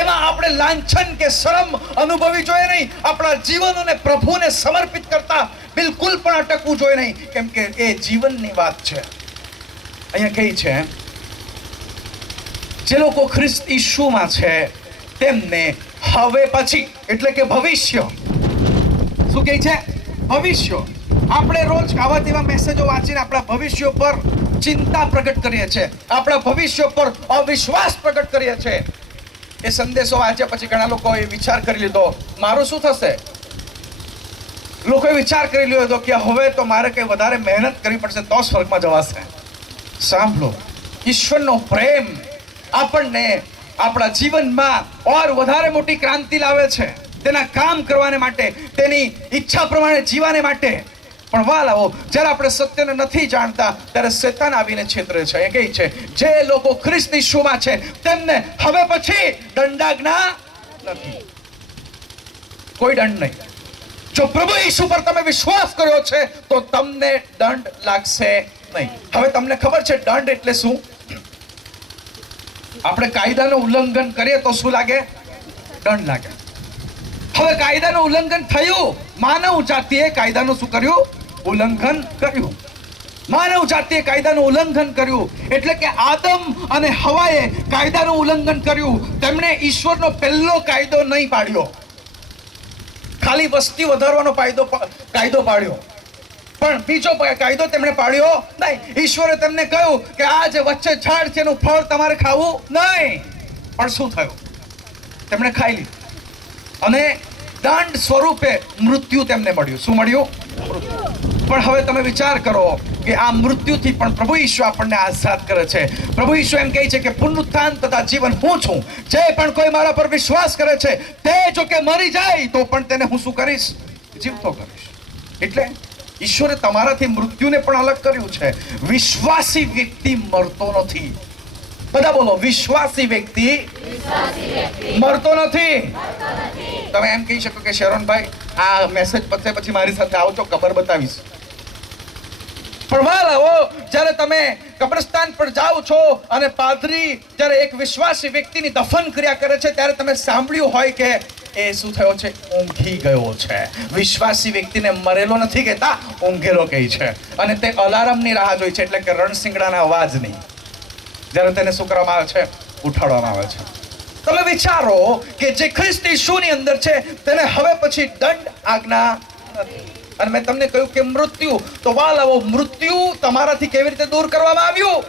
એમાં આપણે લાંછન કે શરમ અનુભવી જોઈએ નહીં. આપણા જીવનોને પ્રભુને સમર્પિત કરતા બિલકુલ પણ અટકવું જોઈએ નહીં, કેમ કે એ જીવનની વાત છે. અહીંયા કહે છે જે લોકો ખ્રિસ્ત ઈસુમાં છે તેમને હવે પછી એટલે કે ભવિષ્ય. શું કહે છે? ભવિષ્ય. આપણે રોજ આવા તેવા મેસેજો વાંચીને આપણા ભવિષ્ય પર ચિંતા પ્રગટ કરીએ છીએ, આપણા ભવિષ્ય પર અવિશ્વાસ પ્રગટ કરીએ છીએ. એ સંદેશો વાંચ્યા પછી ઘણા લોકો એ વિચાર કરી લીધો, મારું શું થશે? લોકોએ વિચાર કરી લીધો હતો કે હવે તો મારે કંઈ વધારે મહેનત કરવી પડશે તો સ્વર્ગમાં જવાશે. સાંભળો, ઈશ્વરનો પ્રેમ આપણને આપણા જીવનમાં ઓર વધારે મોટી ક્રાંતિ લાવે છે, તેના કામ કરવાને માટે, તેની ઈચ્છા પ્રમાણે જીવાને માટે. પણ વાલાઓ, જ્યારે આપણે સત્યને નથી જાણતા ત્યારે શેતાન આવીને છેતરે છે. એ કહે છે જે લોકો ખ્રિસ્ત ઈસુમાં છે તેમને હવે પછી દંડાજ્ઞા નથી, કોઈ દંડ નહીં. જો પ્રભુ ઈસુ પર તમે વિશ્વાસ કર્યો છે તો તમને દંડ લાગશે નહીં. હવે તમને ખબર છે દંડ એટલે શું? આપણે કાયદાનું ઉલ્લંઘન કરીએ તો શું લાગે? દંડ લાગે. હવે કાયદાનું ઉલ્લંઘન થયું, માનવ જાતિએ કાયદાનું શું કર્યું? ઉલ્લંઘન કર્યું. માનવ જાતિએ કાયદાનું ઉલ્લંઘન કર્યું એટલે કે આદમ અને હવાએ કાયદાનું ઉલ્લંઘન કર્યું. તેમણે ઈશ્વરનો પહેલો કાયદો નહીં પાડ્યો, ખાલી વસ્તી વધારવાનો કાયદો પાડ્યો, પણ બીજો કાયદો તેમણે પાડ્યો નહીં. ઈશ્વરે તેમને કહ્યું કે આ જે વચ્ચે ઝાડ છે એનું ફળ તમારે ખાવું નહીં. પણ શું થયું? તેમણે ખાઈ લીધું અને દંડ સ્વરૂપે મૃત્યુ તેમને મળ્યું. શું મળ્યું? પણ હવે તમે વિચાર કરો કે આ મૃત્યુથી પણ પ્રભુ ઈશુ આપણને આઝાદ કરે છે. પ્રભુ ઈશુ એમ કહે છે કે પુનરુત્થાન તથા જીવન હું છું. જે પણ કોઈ મારા પર વિશ્વાસ કરે છે તે જો કે મરી જાય તો પણ તેને હું શું કરીશ? જીવતો કરીશ. એટલે ઈશ્વરે તમારાથી મૃત્યુને પણ અલગ કર્યું છે. વિશ્વાસી વ્યક્તિ મરતો નથી. બધા બોલો, વિશ્વાસી વ્યક્તિ મરતો નથી. તમે એમ કહી શકો કે શરણભાઈ આ મેસેજ પતે પછી મારી સાથે આવજો, કબર બતાવીશ. પણ વાલાઓ, જ્યારે તમે કબ્રસ્તાન પર જાઓ છો અને પાદરી જ્યારે એક વિશ્વાસી વ્યક્તિની દફન ક્રિયા કરે છે ત્યારે તમે સાંભળ્યું હોય કે એ શું થયો છે? ઊંઘી ગયો છે. વિશ્વાસી વ્યક્તિને મરેલો નથી કહેતા, ઊંઘેલો કહે છે. અને તે અલાર્મની રાહ જોઈ છે, એટલે કે રણસિંગડાના અવાજની. જ્યારે તેને શું કરવામાં આવે છે? ઉઠાડવામાં આવે છે. તમે વિચારો કે જે ખ્રિસ્ત ઈસુની અંદર છે તેને હવે પછી દંડ આજ્ઞા નથી. અને મેં તમને કહ્યું કે મૃત્યુ, તો વાલાઓ, મૃત્યુ તમારાથી કેવી રીતે દૂર કરવામાં આવ્યું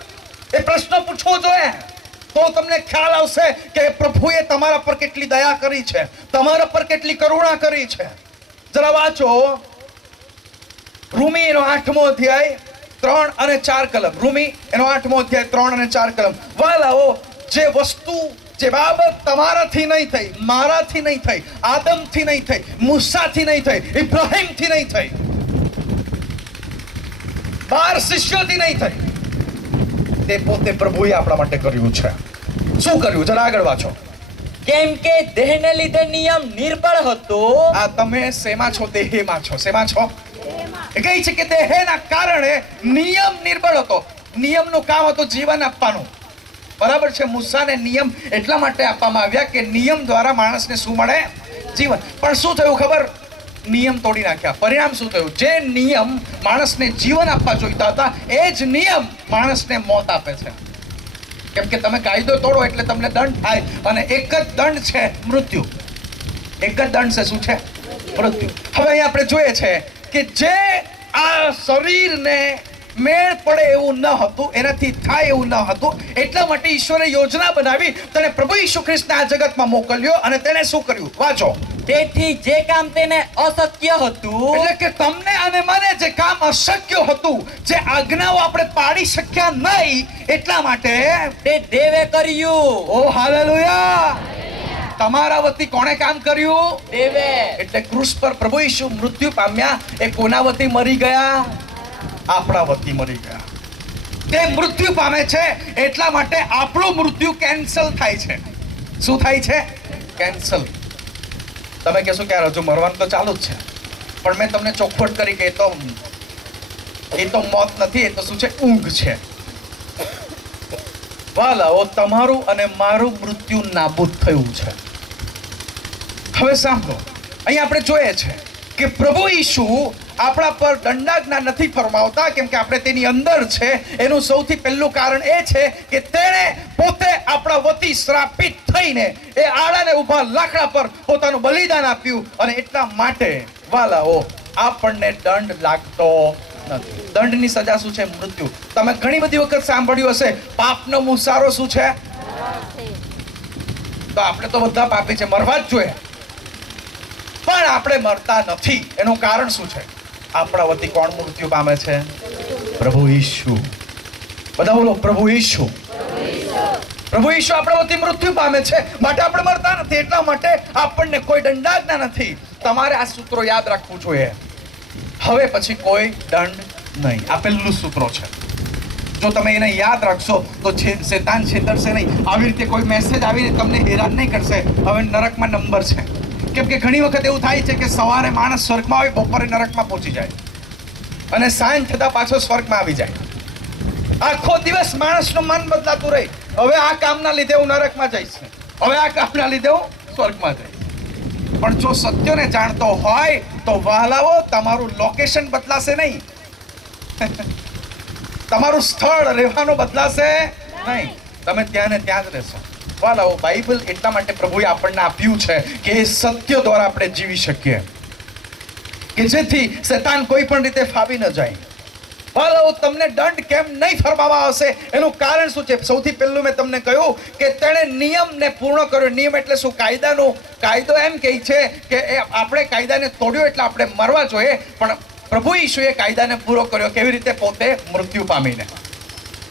એ પ્રશ્ન પૂછવો જોઈએ. તો તમને ખ્યાલ આવશે કે પ્રભુએ તમારા પર કેટલી દયા કરી છે, તમારા પર કેટલી કરુણા કરી છે. જરા વાંચો રૂમી એનો 8મો અધ્યાય 3 અને 4 કલમ. રૂમી એનો 8મો અધ્યાય 3 અને 4 કલમ. વાલાઓ, જે વસ્તુ, જે બાબત તમારાથી નહીં થઈ, મારાથી નહીં થઈ, આદમથી નહીં થઈ, મૂસાથી નહીં થઈ, ઇબ્રાહીમથી નહીં થઈ, 12 શિષ્યોથી નહીં થઈ, તે પોતે પ્રભુએ આપણા માટે કર્યું છે. શું કર્યું? જરા આગળ વાંચો. કેમ કે દેહને લીધે નિયમ નિર્બળ હતો. આ તમે શેમાં છો? દેહમાં છો. શેમાં છો? એ કહે છે કે દેહના કારણે નિયમ નિર્બળ હતો. નિયમનું કામ હતું જીવન આપવાનું. બરાબર છે? મૂસાને નિયમ એટલા માટે આપવામાં આવ્યા કે નિયમ દ્વારા માણસને શું મળે? જીવન. પણ શું થયું ખબર? નિયમ તોડી નાખ્યા. પરિણામ શું થયું? જે નિયમ માણસને જીવન આપવા જોઈતા હતા એ જ નિયમ માણસને મોત આપે છે. કેમ કે તમે કાયદો તોડો એટલે તમને દંડ થાય, અને એક જ દંડ છે મૃત્યુ. એક જ દંડ છે. શું છે? મૃત્યુ. હવે અહીં આપણે જોઈએ છે કે જે આ શરીરને મેળ પડે એવું ન હતું, એનાથી થાય એવું ન હતું, એટલા માટે ઈશ્વરે યોજના બનાવી તેને પ્રભુ ઈસુ ખ્રિસ્તને આ જગતમાં મોકલ્યો. અને તેને શું કર્યું? વાંચો. તેથી જે કામ તેને અશક્ય હતું, એટલે કે તમને અને મને જે કામ અશક્ય હતું, જે આજ્ઞાઓ આપણે પાડી શક્યા નહીં, એટલા માટે તે દેવે કર્યું. ઓ હાલેલુયા! તમારા વતી કોણે કામ કર્યું? દેવે. એટલે ક્રૂસ પર પ્રભુ ઈસુ મૃત્યુ પામ્યા. એ કોના વતી મરી ગયા? આપણા વતી મરી ગયા. તે મૃત્યુ પામે છે એટલા માટે આપણું મૃત્યુ કેન્સલ થાય છે. શું થાય છે? કેન્સલ. તમે કહેશો કે હજુ મરવાનું તો ચાલુ જ છે, પણ મેં તમને ચોખવટ કરી કે એ તો મોત નથી, એ તો શું છે? ઊંઘ છે. વાલાઓ, તમારું અને મારું મૃત્યુ નાબૂદ થયું છે. હવે સાંભળો, અહીં આપણે જોઈએ છે કે પ્રભુ ઈસુ આપણા પર દંડાજ્ઞા નથી ફરમાવતા, કેમ કે આપણે તેની અંદર છે. એનું સૌથી પહેલું કારણ એ છે કે તેણે પોતે આપણા વતી શ્રાપિત થઈને એ આડાને ઊભા લાકડા પર પોતાનું બલિદાન આપ્યું, અને એટલા માટે વાલાઓ આપણને દંડ લાગતો નથી. દંડની સજા શું છે? મૃત્યુ. તમે ઘણી બધી વખત સાંભળ્યું હશે પાપનો મુસારો શું છે? તો આપણે તો બધા પાપી છે, મરવા જ જોઈએ. પણ આપણે મરતા નથી. એનું કારણ શું છે? આપણા વતી કોણ મૃત્યુ પામે છે? પ્રભુ ઈસુ. બધા બોલો, પ્રભુ ઈસુ. પ્રભુ ઈસુ આપણા વતી મૃત્યુ પામે છે, માટે આપણે મરતા નથી. એટલા માટે આપણને કોઈ દંડાજ્ઞા નથી. તમારે આ સૂત્રો યાદ રાખવું જોઈએ. હવે પછી કોઈ દંડ નહીં. આ પહેલું સૂત્રો છે. જો તમે એને યાદ રાખશો તો શેતાન છેતરશે નહીં. આવી રીતે કોઈ મેસેજ આવીને તમને હેરાન નહીં કરશે. હવે નરકમાં નંબર છે. કેમ કે ઘણી વખત એવું થાય છે કે સવારે માણસ સ્વર્ગમાં હોય, બપોરે નરકમાં પહોંચી જાય, અને સાંજ થતા પાછો સ્વર્ગમાં આવી જાય. આખો દિવસ માણસનું મન બદલાતું રહે. હવે આ કામના લીધે હું નરકમાં જઈશ, હવે આ કામના લીધે હું સ્વર્ગમાં જઈશ. પણ જો સત્યને જાણતો હોય તો વહાલાઓ, તમારું લોકેશન બદલાશે નહીં. તમારું સ્થળ રહેવાનું બદલાશે નહીં. તમે ત્યાં ને ત્યાં જ રહેશો. વહાલાઓ, બાઇબલ એટલા માટે પ્રભુએ આપણને આપ્યું છે કે એ સત્ય દ્વારા આપણે જીવી શકીએ, કે જેથી શેતાન કોઈ પણ રીતે ફાવી ન જાય. વહાલાઓ, તમને દંડ કેમ નહીં ફરમાવવામાં આવશે એનું કારણ શું છે? સૌથી પહેલું મેં તમને કહ્યું કે તેણે નિયમને પૂર્ણ કર્યો. નિયમ એટલે શું? કાયદો એમ કહે છે કે આપણે કાયદાને તોડ્યો એટલે આપણે મરવા જોઈએ, પણ પ્રભુ ઈશુએ કાયદાને પૂરો કર્યો. કેવી રીતે? પોતે મૃત્યુ પામીને.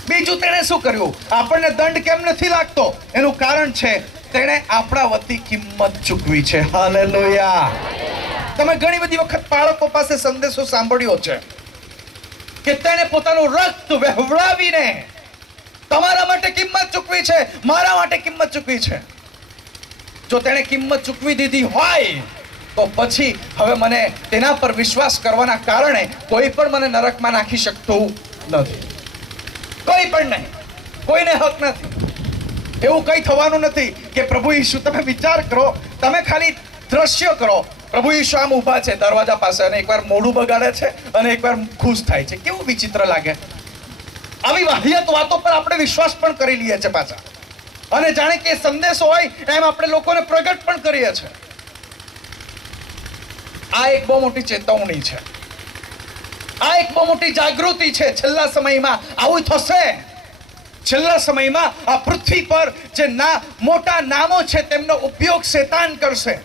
બીજું તેણે શું કર્યું? આપણને દંડ કેમ નથી લાગતો? એનું કારણ છે તેણે આપણા વતી કિંમત ચૂકવી છે. હાલેલુયા. તમે ઘણી બધી વખત બાળકો પાસે સંદેશો સાંભળ્યો છે કે તેણે પોતાનું રક્ત વહેવડાવીને તમારા માટે કિંમત ચૂકવી છે, મારા માટે કિંમત ચૂકવી છે. જો તેણે કિંમત ચૂકવી દીધી હોય તો પછી હવે મને તેના પર વિશ્વાસ કરવાના કારણે કોઈ પણ મને નરકમાં નાખી શકતું નથી. કોઈ પણ નહીં. કોઈને હક નથી. એવું કંઈ થવાનું નથી કે પ્રભુ ઈસુ, તમે વિચાર કરો, તમે ખાલી દ્રશ્ય કરો. પ્રભુ ઈસુ આમ ઊભા છે દરવાજા પાસે, અને એકવાર મોઢું બગાડે છે અને એકવાર ખુશ થાય છે. કેવું વિચિત્ર લાગે. આવી વાહિયાત વાતો પર આપણે વિશ્વાસ પણ કરી લઈએ છીએ પાછા, અને જાણે કે સંદેશો હોય એમ આપણે લોકોને પ્રગટ પણ કરીએ છીએ. આ એક બહુ મોટી ચેતવણી છે. આ એક બહુ મોટી જાગૃતિ છે. છેલ્લા સમયમાં આવું થશે. છેલ્લા સમયમાં આ પૃથ્વી પર જે મોટા નામો છે તેમનો ઉપયોગ શેતાન કરશે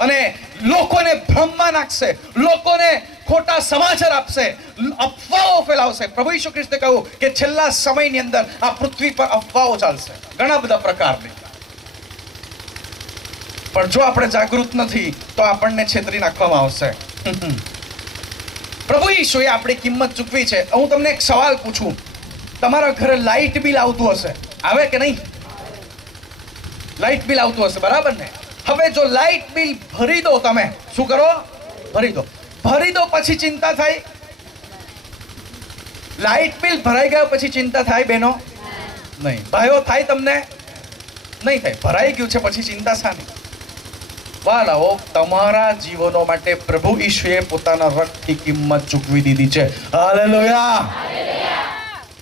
અને લોકોને ભ્રમમાં નાખશે, લોકોને ખોટા સમાચાર આપશે, અફવાઓ ફેલાવશે. પ્રભુ ઈસુ ખ્રિસ્તે કહ્યું કે છેલ્લા સમયની અંદર આ પૃથ્વી પર અફવાઓ ચાલશે, ઘણા બધા પ્રકારની. પણ જો આપણે જાગૃત નથી તો આપણને છેતરી નાખવામાં આવશે. પ્રભુ ઈશુએ આપણી કિંમત ચૂકવી છે. હું તમને એક સવાલ પૂછું. તમારા ઘરે લાઇટ બિલ આવતું હશે, આવે કે નહીં? લાઇટ બિલ આવતું હશે, બરાબર ને? હવે જો લાઇટ બિલ ભરી દો, તમે શું કરો? ભરી દો. ભરી દો પછી ચિંતા થાય? લાઇટ બિલ ભરાઈ ગયા પછી ચિંતા થાય બહેનો? નહીં. ભાઈઓ, થાય તમને? નહીં થાય. ભરાઈ ગયું છે પછી ચિંતા શાની? વાલાઓ, તમારા જીવનો માટે પ્રભુ ઈશુએ પોતાના રક્તની કિંમત ચૂકવી દીધી છે. હાલેલુયા.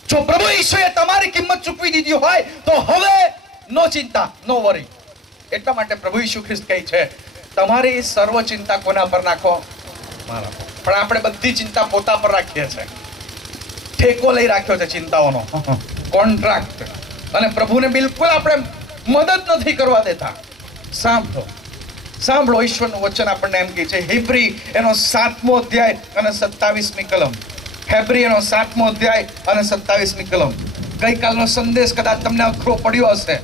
જો પ્રભુ ઈશુએ તમારી કિંમત ચૂકવી દીધી હોય તો હવે નો ચિંતા, નો વરી. એટલા માટે પ્રભુ ઈસુ ખ્રિસ્ત કહે છે, તમારી સર્વ ચિંતા કોના પર નાખો? મારા પર. પણ આપણે બધી ચિંતા પોતા પર રાખીએ છીએ. ઠેકો લઈ રાખ્યો છે ચિંતાઓનો, કોન્ટ્રાક્ટ. અને પ્રભુને બિલકુલ આપણે મદદ નથી કરવા દેતા. સાંભળો, ઈશ્વરનું વચન આપણને એમ કહે છે, હેબ્રી એનો 7મો અધ્યાય અને 27મી કલમ. હેબ્રી એનો 7મો અધ્યાય અને 27મી કલમ. ગઈકાલનો સંદેશ કદાચ તમને અઘરો પડ્યો હશે,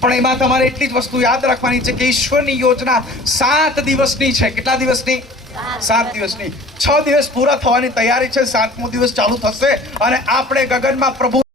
પણ એમાં તમારે એટલી જ વસ્તુ યાદ રાખવાની છે કે ઈશ્વરની યોજના 7 દિવસની છે. કેટલા દિવસની? 7 દિવસની. 6 દિવસ પૂરા થવાની તૈયારી છે, 7મો દિવસ ચાલુ થશે અને આપણે ગગનમાં પ્રભુ